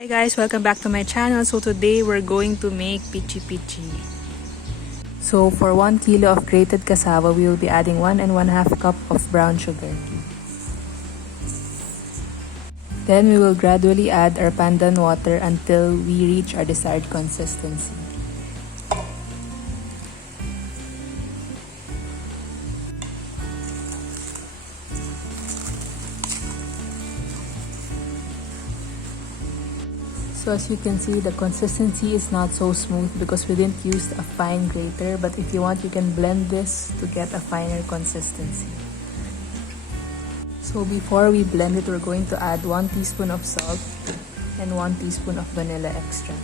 Hey guys, welcome back to my channel. So today we're going to make pichi-pichi. So for 1 kilo of grated cassava, we will be adding 1 1/2 cup of brown sugar. Then we will gradually add our pandan water until we reach our desired consistency. So as you can see, the consistency is not so smooth because we didn't use a fine grater, but if you want, you can blend this to get a finer consistency. So before we blend it, we're going to add 1 teaspoon of salt and 1 teaspoon of vanilla extract.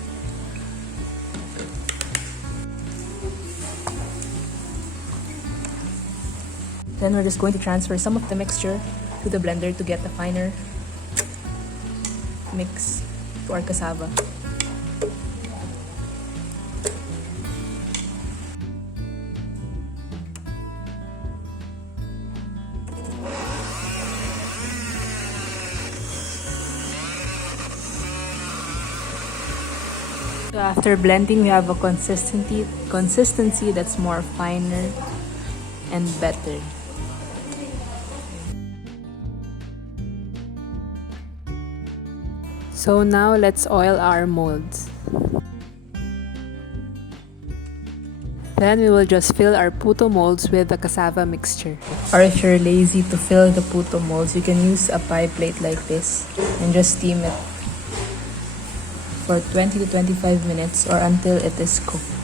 Then we're just going to transfer some of the mixture to the blender to get a finer mix to our cassava. So after blending, we have a consistency that's more finer and better. So now let's oil our molds. Then we will just fill our puto molds with the cassava mixture. Or if you're lazy to fill the puto molds, you can use a pie plate like this and just steam it for 20 to 25 minutes or until it is cooked.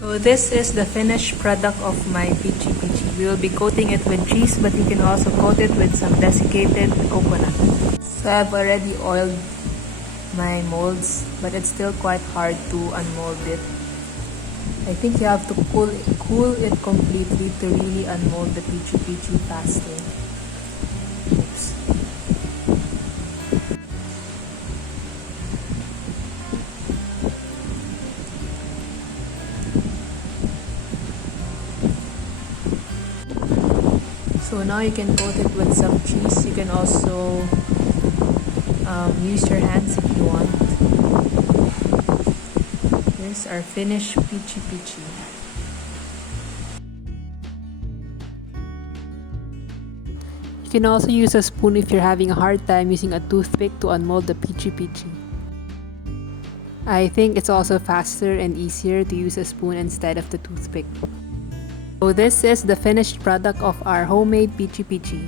So this is the finished product of my pichi-pichi. We will be coating it with cheese, but you can also coat it with some desiccated coconut. So I've already oiled my molds, but it's still quite hard to unmold it. I think you have to cool it completely to really unmold the pichi-pichi faster. Oops. So now you can coat it with some cheese. You can also use your hands if you want. Here's our finished pichi-pichi. You can also use a spoon if you're having a hard time using a toothpick to unmold the pichi-pichi. I think it's also faster and easier to use a spoon instead of the toothpick. So this is the finished product of our homemade pichi-pichi.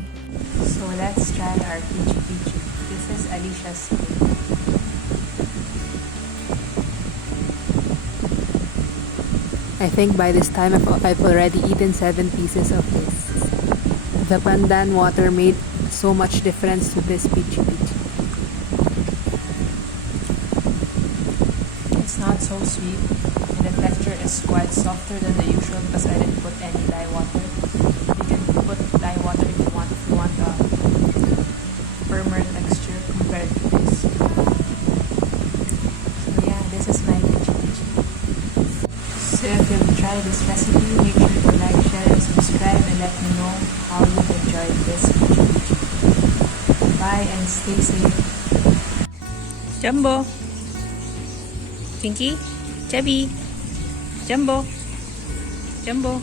So let's try our pichi-pichi. This is Alicia's cake. I think by this time I've already eaten 7 pieces of this. The pandan water made so much difference to this pichi-pichi. It's not so sweet. The texture is quite softer than the usual because I didn't put any lye water. You can put lye water if you want a firmer texture compared to this. So yeah, this is my pichi-pichi. So if you've tried this recipe, make sure to like, share, and subscribe and let me know how you enjoyed this pichi-pichi. Bye and stay safe. Jumbo! Pinky? Chubby! Jumbo! Jumbo!